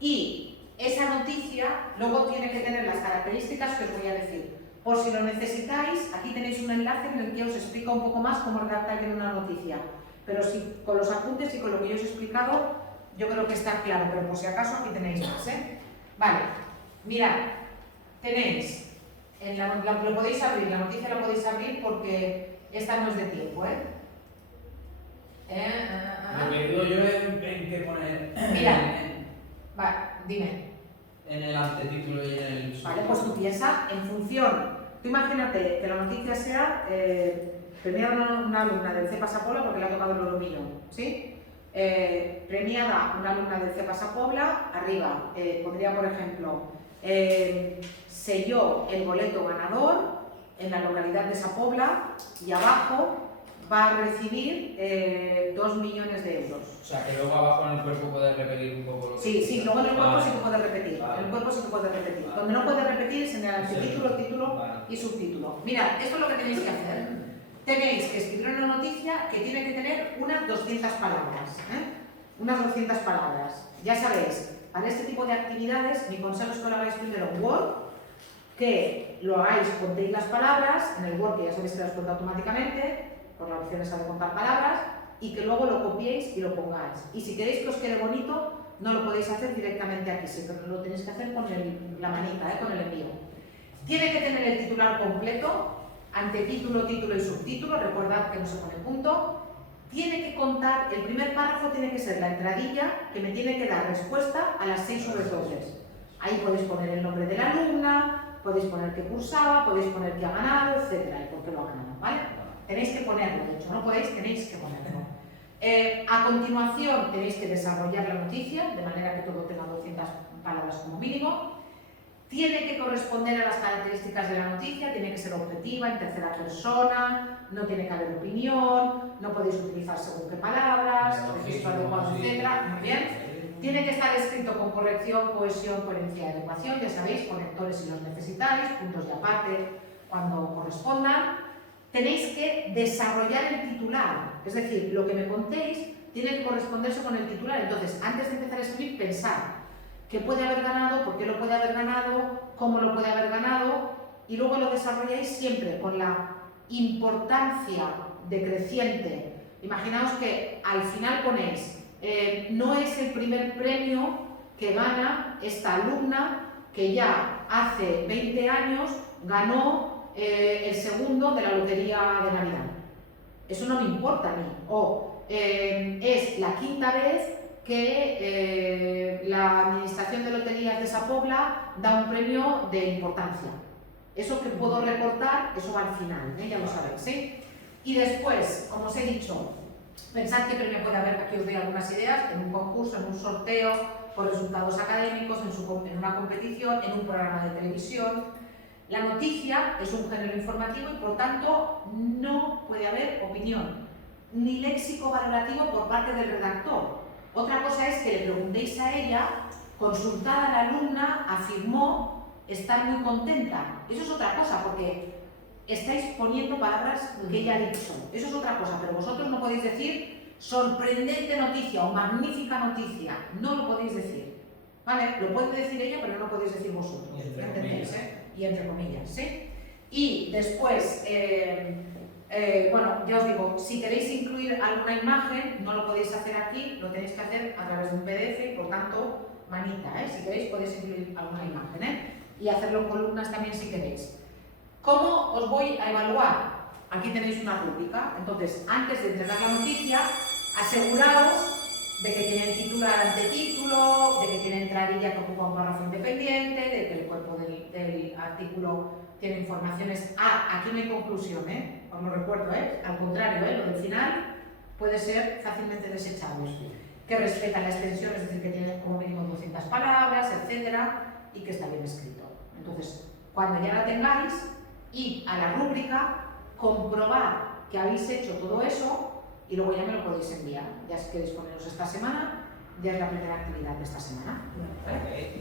Y esa noticia luego tiene que tener las características que os voy a decir. Por si lo necesitáis, aquí tenéis un enlace en el que os explica un poco más cómo redactar bien una noticia. Pero si con los apuntes y con lo que yo os he explicado, yo creo que está claro, pero por si acaso aquí tenéis más, Vale, mirad, tenéis, lo podéis abrir, la noticia la podéis abrir porque esta no es de tiempo, Lo que digo yo es en qué poner. Mira, vale, dime. En el antetítulo y en el. Vale, pues tú piensa en función. Tú imagínate que la noticia sea premiada una alumna del CEPAS Apolo porque le ha tocado el oro millón, ¿sí? Premiada una alumna del CEPAS Apolo, arriba pondría, por ejemplo, selló el boleto ganador en la localidad de Sa Pobla y abajo va a recibir 2 millones de euros. O sea, que luego abajo en el cuerpo puedes repetir un poco lo que... Sí, luego en el cuerpo Vale. sí que puedes repetir. Vale. En el cuerpo sí que puedes repetir. Vale. Donde no puedes repetir es en el antetítulo, título Vale. y subtítulo. Mirad, esto es lo que tenéis que hacer. Tenéis que escribir una noticia que tiene que tener unas 200 palabras. Unas 200 palabras. Ya sabéis, para este tipo de actividades, mi consejo es que lo hagáis primero en Word, que lo hagáis, contéis las palabras, en el Word que ya sabéis que las cuenta automáticamente, por la opción esa de contar palabras, y que luego lo copiéis y lo pongáis. Y si queréis que os quede bonito, no lo podéis hacer directamente aquí, siempre lo tenéis que hacer con la manita, con el envío. Tiene que tener el titular completo, antetítulo, título y subtítulo, recordad que no se pone punto. Tiene que contar, el primer párrafo tiene que ser la entradilla que me tiene que dar respuesta a las 6 W. Ahí podéis poner el nombre de la alumna, podéis poner que cursaba, podéis poner que ha ganado, etcétera, y por qué lo ha ganado, ¿vale? Tenéis que ponerlo, de hecho, no podéis, tenéis que ponerlo. A continuación tenéis que desarrollar la noticia, de manera que todo tenga 200 palabras como mínimo. Tiene que corresponder a las características de la noticia, tiene que ser objetiva, en tercera persona, no tiene que haber opinión, no podéis utilizar según qué palabras, registro adecuado, etcétera. Muy bien. Tiene que estar escrito con corrección, cohesión, coherencia y adecuación, ya sabéis, conectores si los necesitáis, puntos de aparte cuando correspondan. Tenéis que desarrollar el titular, es decir, lo que me contéis tiene que corresponderse con el titular. Entonces, antes de empezar a escribir, pensad qué puede haber ganado, por qué lo puede haber ganado, cómo lo puede haber ganado, y luego lo desarrolláis siempre con la importancia decreciente. Imaginaos que al final ponéis, no es el primer premio que gana esta alumna que ya hace 20 años ganó el segundo de la lotería de Navidad. Eso no me importa a mí. O es la quinta vez que la Administración de Loterías de Sa Pobla da un premio de importancia. Eso que puedo recortar, eso va al final, ya lo sabéis, ¿sí? Y después, como os he dicho, pensad qué premio puede haber, aquí os doy algunas ideas, en un concurso, en un sorteo, por resultados académicos, en una competición, en un programa de televisión. La noticia es un género informativo y por tanto no puede haber opinión, ni léxico valorativo por parte del redactor. Otra cosa es que le preguntéis a ella, consultada a la alumna, afirmó estar muy contenta. Eso es otra cosa, porque estáis poniendo palabras que ella ha dicho. Eso es otra cosa, pero vosotros no podéis decir sorprendente noticia o magnífica noticia. No lo podéis decir. ¿Vale? Lo puede decir ella, pero no lo podéis decir vosotros. ¿Entendéis? Y entre comillas, ¿sí? Y después, bueno, ya os digo, si queréis incluir alguna imagen, no lo podéis hacer aquí, lo tenéis que hacer a través de un PDF y por tanto, manita, si queréis podéis incluir alguna imagen, y hacerlo en columnas también si queréis. ¿Cómo os voy a evaluar? Aquí tenéis una rúbrica, entonces antes de entregar la noticia, aseguraos de que tiene el titular antetítulo, de que tiene entradilla que ocupa un párrafo independiente, de que el cuerpo del artículo tiene informaciones. Aquí no hay conclusión, os lo recuerdo, al contrario, lo del final puede ser fácilmente desechable. Que respeta la extensión, es decir, que tiene como mínimo 200 palabras, etcétera, y que está bien escrito. Entonces, cuando ya la tengáis, id a la rúbrica, comprobar que habéis hecho todo eso y luego ya me lo podéis enviar. Ya si queréis poneros esta semana, ya es la primera actividad de esta semana. ¿Vale?